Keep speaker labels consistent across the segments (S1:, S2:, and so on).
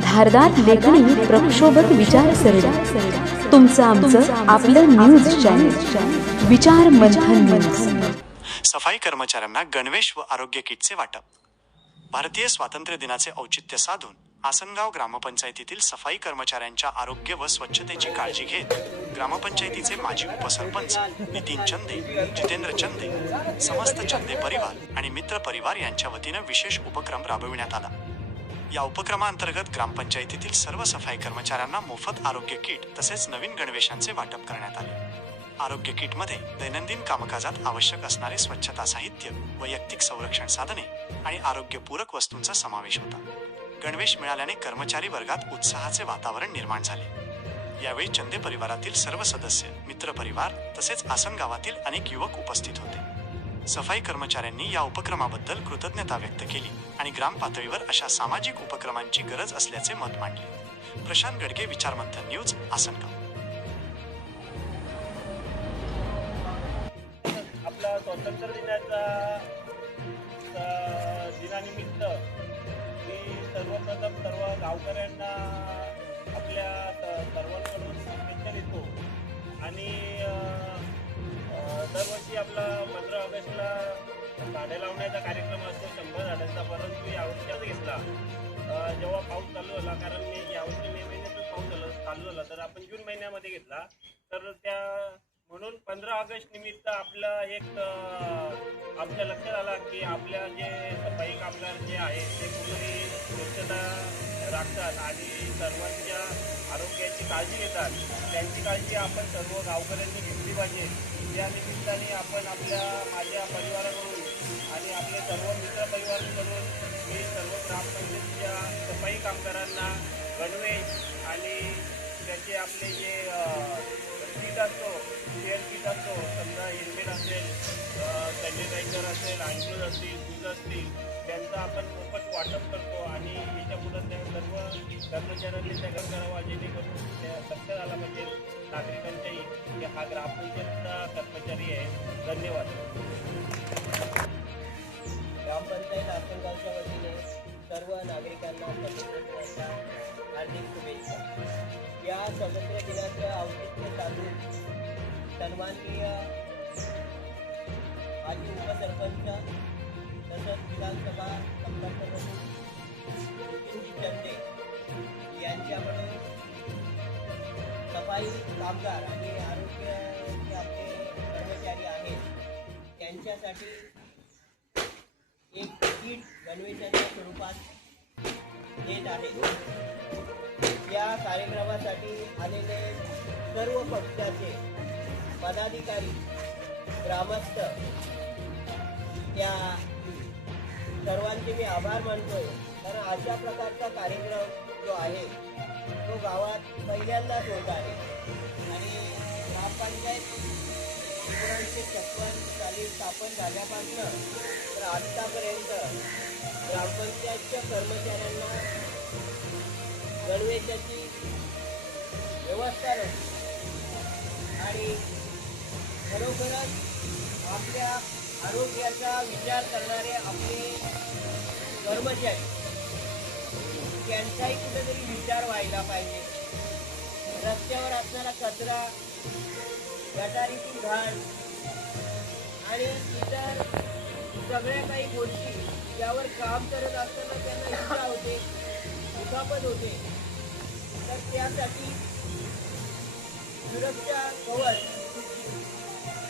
S1: धारदार लेखणी प्रक्षोभक विचारसरणी तुमचं आमचं आपलं न्यूज चॅनल विचार मंथन न्यूज
S2: सफाई कर्मचाऱ्यांना गणवेश व आरोग्य किटचे वाटप. भारतीय स्वातंत्र्य दिनाचे औचित्य साधून आसनगाव ग्रामपंचायतीतील सफाई कर्मचाऱ्यांच्या आरोग्य व स्वच्छतेची काळजी घेत ग्रामपंचायतीचे माजी उपसरपंच नितीन चंदे जितेंद्र चंदे समस्त चंदे परिवार आणि मित्र परिवार यांच्या वतीनं विशेष उपक्रम राबविण्यात आला. या उपक्रमांतर्गत ग्रामपंचायतीतील सर्व सफाई कर्मचाऱ्यांना मोफत आरोग्य किट तसेच नवीन गणवेशांचे वाटप करण्यात आले. आरोग्य किटमध्ये दैनंदिन कामकाजात आवश्यक असणारे स्वच्छता साहित्य वैयक्तिक संरक्षण साधने आणि आरोग्यपूरक वस्तूंचा समावेश होता. गणवेश मिळाल्याने कर्मचारी वर्गात उत्साहाचे वातावरण निर्माण झाले. यावेळी चंदे परिवारातील सर्व सदस्य मित्र परिवार तसेच आसन गावातील अनेक युवक उपस्थित होते. सफाई कर्मचाऱ्यांनी या उपक्रमाबद्दल कृतज्ञता व्यक्त केली आणि ग्राम पातळीवर अशा सामाजिक उपक्रमांची गरज असल्याचे मत मांडले. प्रशांत गडगे विचारमंथन न्यूज आसनगाव.
S3: आपला स्वातंत्र्य दिनाचा दिनानिमित्त मी सर्वप्रथम सर्व गावकऱ्यांना आपल्या सर्वांकडून शुभेच्छा देतो. आणि दरवर्षी आपला पंधरा ऑगस्टला झाडे लावण्याचा कार्यक्रम असतो शंभर झाडांचा परंतु यावर्षीच घेतला. जेव्हा पाऊस चालू झाला कारण मी यावर्षी मे महिन्यातच पाऊस झाला चालू झाला तर आपण जून महिन्यामध्ये घेतला. तर त्या म्हणून पंधरा ऑगस्ट निमित्त आपला एक आपल्या लक्षात आला की आपल्या जे सफाई कामगार जे आहेत ते पूर्ण स्वच्छता राखतात आणि सर्वांच्या आरोग्याची काळजी घेतात. त्यांची काळजी आपण सर्व गावकऱ्यांनी घेतली पाहिजे. या निमित्ताने आपण आपल्या माझ्या परिवाराकडून आणि आपले सर्व मित्र परिवाराकडून मी सर्व ग्रामपंचायतीच्या सफाई कामगारांना गणवेश आणि त्याचे आपले जे किट असतो शेअर किट असतो समजा हेल्मेट असेल सॅनिटायझर असेल हँडग्लोज असतील शूज असतील त्यांचं आपण मोफत वाटप कर्मचाऱ्यांनी त्या करावा जेणेकरून त्या लक्षात आला पाहिजे म्हणजे नागरिकांच्याही की हा ग्रामपंचायतचा कर्मचारी आहे धन्यवाद.
S4: ग्रामपंचायत आसनगावच्या वतीने सर्व नागरिकांना स्वातंत्र्य दिनाच्या हार्दिक शुभेच्छा. या स्वातंत्र्य दिनाचं औचित्य साधून सन्माननीय माजी उपसरपंच सफाई कामगार आणि आरोग्य आपले कर्मचारी आहेत. त्यांच्यासाठी एक किट गणवेशाच्या स्वरूपात देत आहे. या कार्यक्रमासाठी आलेले सर्व पक्षाचे पदाधिकारी ग्रामस्थ त्या सर्वांचे मी आभार मानतोय. कारण अशा प्रकारचा कार्यक्रम जो आहे गावात पहिल्यांदाच होत आहे. आणि ग्रामपंचायत एकोणीसशे छप्पन साली स्थापन झाल्यापासून तर आत्तापर्यंत ग्रामपंचायतच्या कर्मचाऱ्यांना गणवेशाची व्यवस्था नव्हती. आणि खरोखरच आपल्या आरोग्याचा विचार करणारे आपले कर्मचारी त्यांचाही कुठेतरी विचार व्हायला पाहिजे. रस्त्यावर असणारा कचरा गटारीतील घाण आणि इतर सगळ्या काही गोष्टी यावर काम करत असताना त्यांना इच्छा होते दुखापत होते. तर त्यासाठी सुरक्षा कवच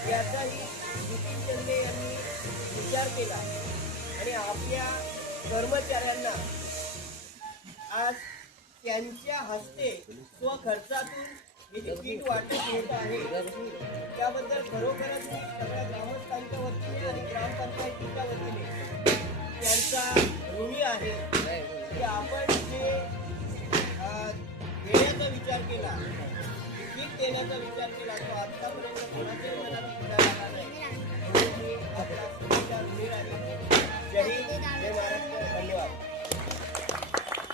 S4: याचाही नितीन चंदे यांनी विचार केला. आणि आपल्या कर्मचाऱ्यांना आज त्यांच्या हस्ते स्वखर्चातून हे जे किट वाटप होत आहे त्याबद्दल खरोखरच मी सगळ्या ग्रामस्थांच्या वतीने आणि ग्रामपंचायतीच्या वतीने त्यांचा ऋणी आहे. की आपण जे देण्याचा विचार केला किट देण्याचा विचार केला तो आत्तापर्यंत कोणाच्या